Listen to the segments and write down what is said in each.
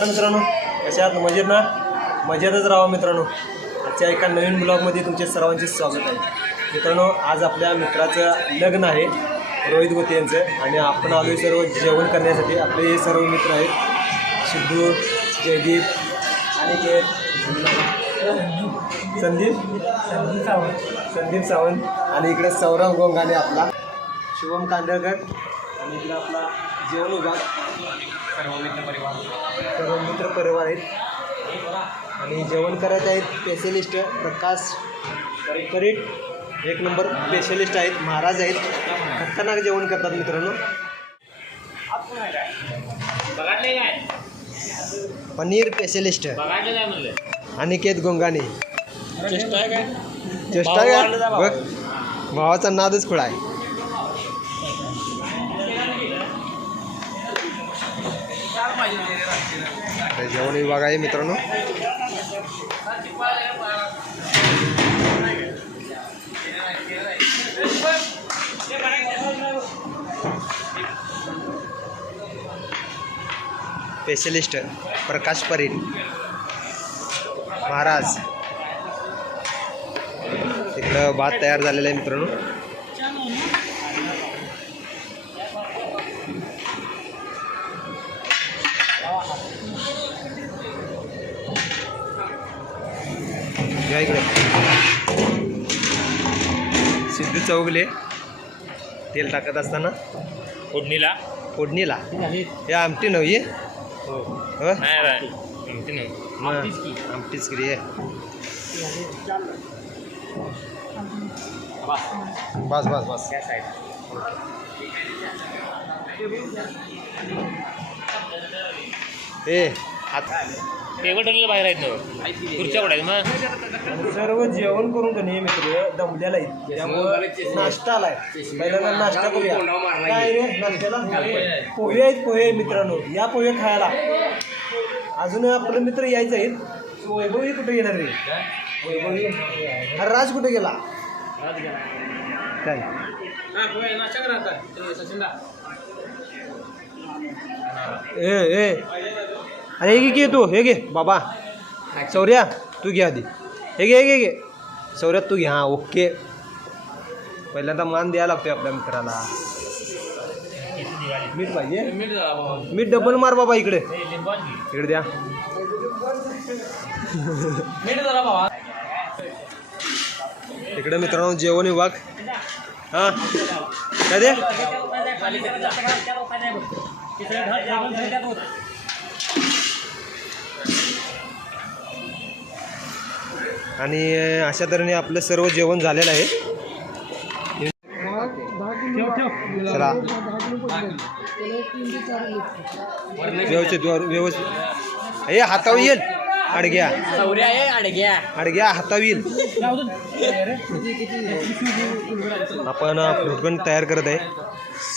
नमस्कार मित्रांनो कशा आहात? मजेत ना? मजेतच राहा मित्रांनो. आजच्या एका नवीन ब्लॉगमध्ये तुमचे सर्वांचे स्वागत आहे. मित्रांनो आज आपल्या मित्राचं लग्न आहे रोहित गोते यांचं. आणि आपण आलोय सर्व जेवण करण्यासाठी. आपले हे सर्व मित्र आहेत सिद्धू जयदीप आणि संदीप संदीप? सावंत संदीप सावंत. आणि इकडे सौरभ गोंगाने आपला शुभम कांदळकर आणि इकडे आपला जेवण विभाग सर्व मित्र परिवार. सर्व मित्र परिवार आहेत. आणि जेवण करत आहेत स्पेशलिस्ट प्रकाश परीट एक नंबर स्पेशलिस्ट आहेत महाराज आहेत. खतरनाक जेवण करतात मित्रांनो. पनीर स्पेशलिस्ट अनिकेत गोंगाने. चेष्टा काय? बघ. भावाचा नादच खुळा आहे. जेवण विभाग आहे मित्रांनो. स्पेशलिस्ट प्रकाश परीट महाराज. इकडं भात तयार झालेला आहे मित्रांनो. या इकडे. सिद्धू चौगले तेल टाकत असताना. फोडणीला. फोडणीला. हे आमटी नव्हे हो. नाही नाही. आमटी नाही. मग आमटीच आहे बस बस बस. त्या. ए टेबल टेबल बाहेर आहेत ना? खुर्च्या पडायचं मग? सर्व जेवण करून का नाही मित्र दमलेला आहे. त्यामुळं नाश्ता आलाय. पहिल्यांदा नाश्ता करूया. काय रे? नाश्त्याला पोहे आहेत पोहे मित्रांनो. या पोहे खायला. अजून आपले मित्र यायचे आहेत वैभवी कुठे गेला रे? वैभवी. अरे राज कुठे गेला? काय? ए ए. अरे हे घे तू हे घे बाबा शौर्या तू घे आधी हे घे हे घे घे शौर्या तू घे हां ओके। पहिल्यांदा मान द्यायला लागतोय आपल्या मित्राला. मीठ पाहिजे? मीठ डबल मार बाबा इकडे. इकडे द्या. इकडे मित्रांनो जेवण विभाग. हां. काय दे? आणि अशा तऱ्हेने आपलं सर्व जेवण झालेलं आहे. चला. व्यवस्थित व्यवस्थित. हे हातावर येईल. अडग्या. अडग्या हातावर येईल. आपण फ्रुटगण तयार करत आहे.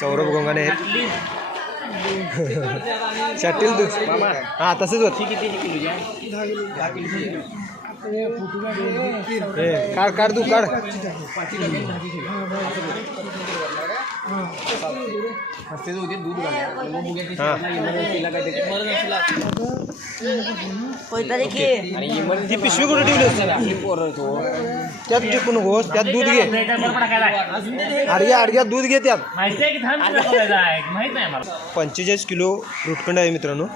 सौरभ गोंगाने आहेत. शाटील तू. हा तसंच होत. ए, काढ काढ तू काढ. हा. ती पिशवी कुठे ठेवली त्यात टिकू नकोस त्यात दूध घे. अडग्या अडग्या दूध घे त्यात. माहिती आहे की थांब तुला बघायचं आहे. माहीत नाही मला पंचेचाळीस किलो फ्रुटखंड आहे मित्रांनो.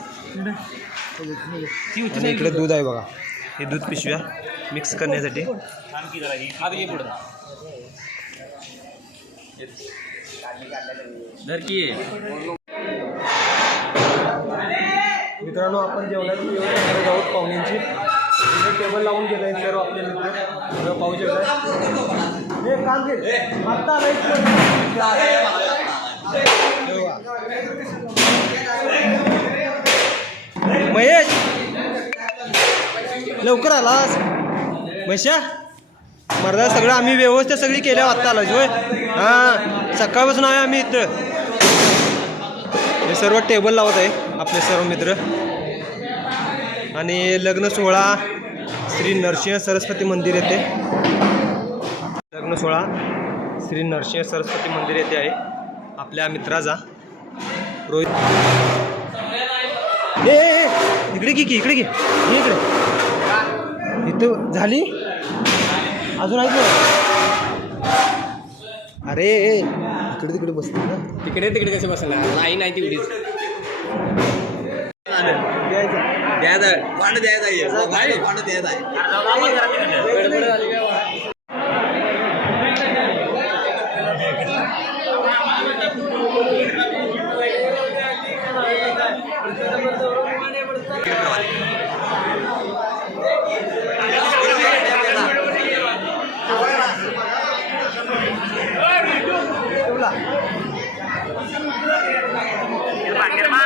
आणि इकडे दूध आहे बघा. हे दूध पिशव्या मिक्स करण्यासाठी. ही. मित्रांनो आपण जेवणाची आहोत पाहुण्यांची. टेबल लावून घेत आहे सर्व आपले मित्र पाहू शकता हे काम घे. आत्ता महेश! लवकर आलास? म्हशा मर्दा सगळं आम्ही व्यवस्था सगळी केल्या आत्ता आलास होय? हां सकाळपासून आहे आम्ही इथं. हे सर्व टेबल लावत आहे आपले सर्व मित्र. आणि लग्न सोहळा श्री नरसिंह सरस्वती मंदिर येथे. लग्न सोहळा श्री नरसिंह सरस्वती मंदिर येथे आहे. आपल्या मित्राचा. रोहित ए, इकडे घे की इकडे घे. इकडे. इथं झाली? अजून ना अरे इकडे तिकडे बसते ना. तिकडे तिकडे कसे बसणार नाही नाही तेवढीच द्यायचं. पाणी द्यायचं आहे. पाणी द्यायचं आहे.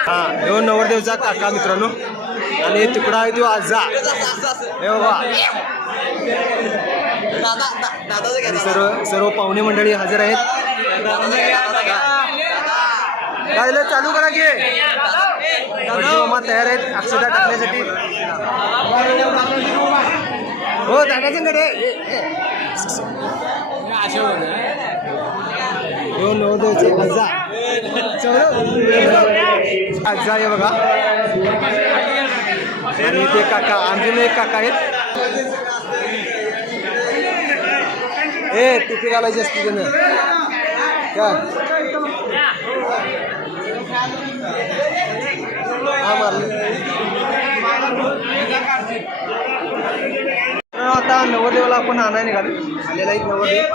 हा ह्यो नवरदेवचा काका मित्रांनो. आणि तिकडा आहे तो आजा. हे बाबा. सर्व सर्व पाहुणे मंडळी हजर आहेत. काय चालू करा की. मामा तयार आहेत. अक्षता टाकण्यासाठी. हो टाकायचं कडे हो नवरदेवचे आजा. आजा आहे बघा. आणि ते काका एक काका आहेत. ए टुपी घालायची असते त्यानं हा मारलं. तर आता नवरदेवाला आपण आणाय निघालो. आलेला एक नवरदेव.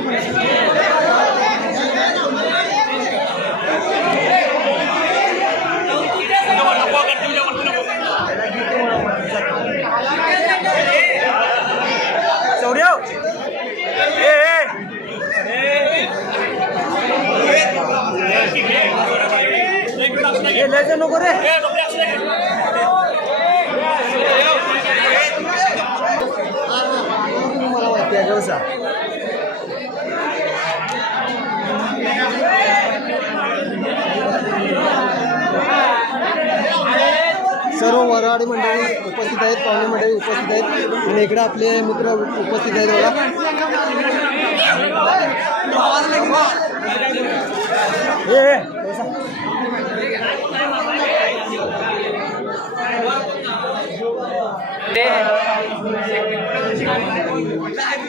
लयचं नको रे. मला माहिती आहे व्यवसा सर्व वराडी मंडळी उपस्थित आहेत पाहुणे मंडळी उपस्थित आहेत. आणि इकडे आपले मित्र उपस्थित आहेत बघा. ए,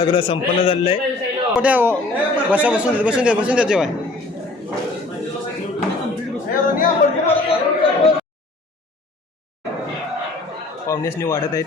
लग्न संपन्न झालेलं आहे कुठे बसा बसून दे बसून दे बसून द्या जेवाय. पाहुणेसनी वाढत आहेत.